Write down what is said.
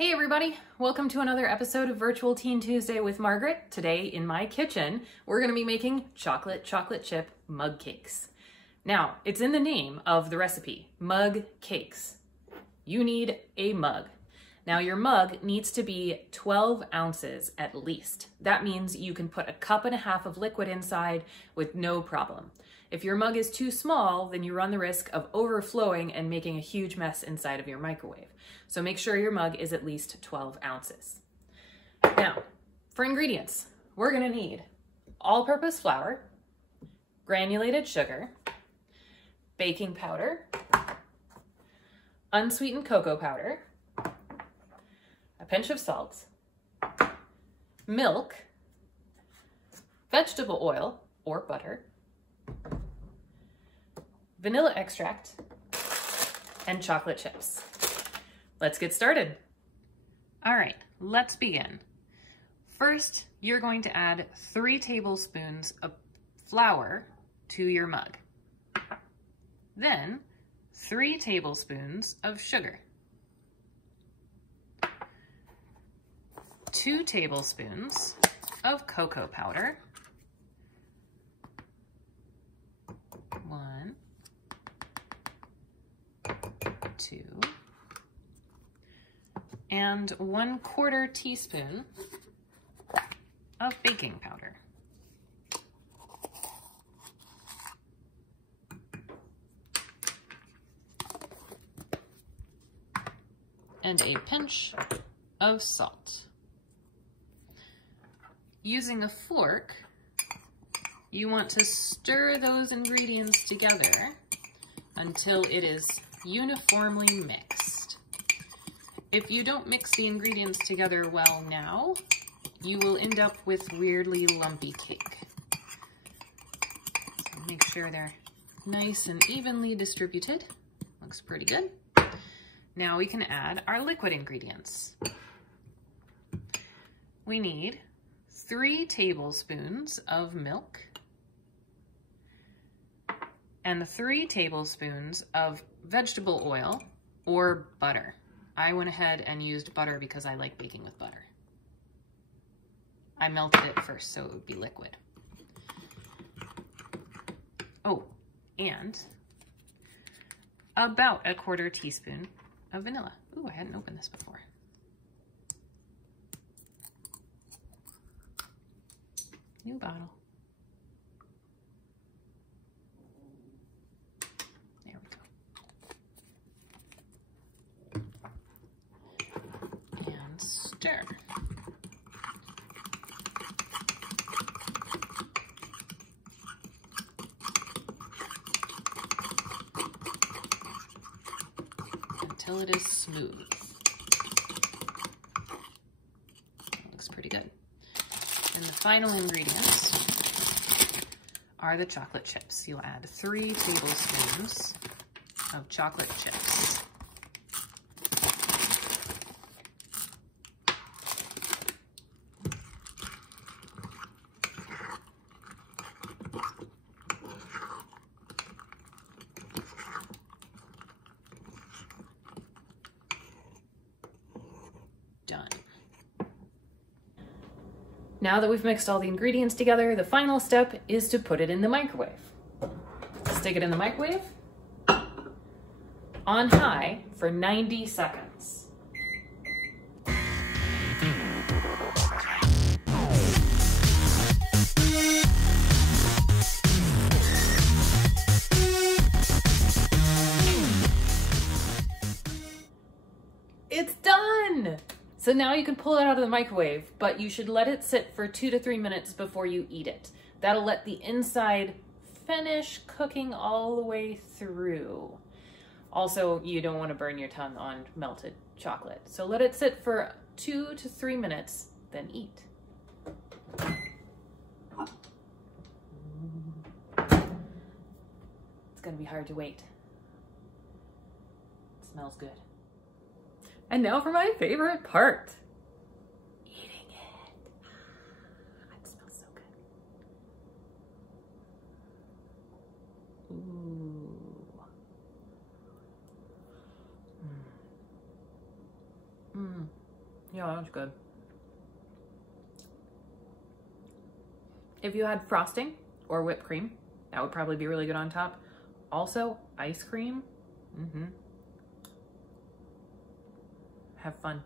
Hey everybody, welcome to another episode of Virtual Teen Tuesday with Margaret. Today in my kitchen, we're gonna be making chocolate chip mug cakes. Now, it's in the name of the recipe, mug cakes. You need a mug. Now your mug needs to be 12 ounces at least. That means you can put 1.5 cups of liquid inside with no problem. If your mug is too small, then you run the risk of overflowing and making a huge mess inside of your microwave. So make sure your mug is at least 12 ounces. Now, for ingredients, we're gonna need all-purpose flour, granulated sugar, baking powder, unsweetened cocoa powder, a pinch of salt, milk, vegetable oil or butter, vanilla extract, and chocolate chips. Let's get started. All right, let's begin. First, you're going to add 3 tablespoons of flour to your mug. Then 3 tablespoons of sugar. 2 tablespoons of cocoa powder. 1, 2, and 1/4 teaspoon of baking powder. And a pinch of salt. Using a fork, you want to stir those ingredients together until it is uniformly mixed. If you don't mix the ingredients together well now, you will end up with weirdly lumpy cake. So make sure they're nice and evenly distributed. Looks pretty good. Now we can add our liquid ingredients. We need 3 tablespoons of milk and 3 tablespoons of vegetable oil or butter. I went ahead and used butter because I like baking with butter. I melted it first so it would be liquid. Oh, and about 1/4 teaspoon of vanilla. Ooh, I hadn't opened this before. New bottle. There we go. And stir. Until it is smooth. That looks pretty good. And the final ingredients are the chocolate chips. You'll add 3 tablespoons of chocolate chips. Done. Now that we've mixed all the ingredients together, the final step is to put it in the microwave. Stick it in the microwave on high for 90 seconds. It's done! So now you can pull it out of the microwave, but you should let it sit for 2 to 3 minutes before you eat it. That'll let the inside finish cooking all the way through. Also, you don't want to burn your tongue on melted chocolate. So let it sit for 2 to 3 minutes, then eat. It's gonna be hard to wait. It smells good. And now for my favorite part. Eating it. It smells so good. Ooh. Yeah, that was good. If you had frosting or whipped cream, that would probably be really good on top. Also, ice cream. Have fun.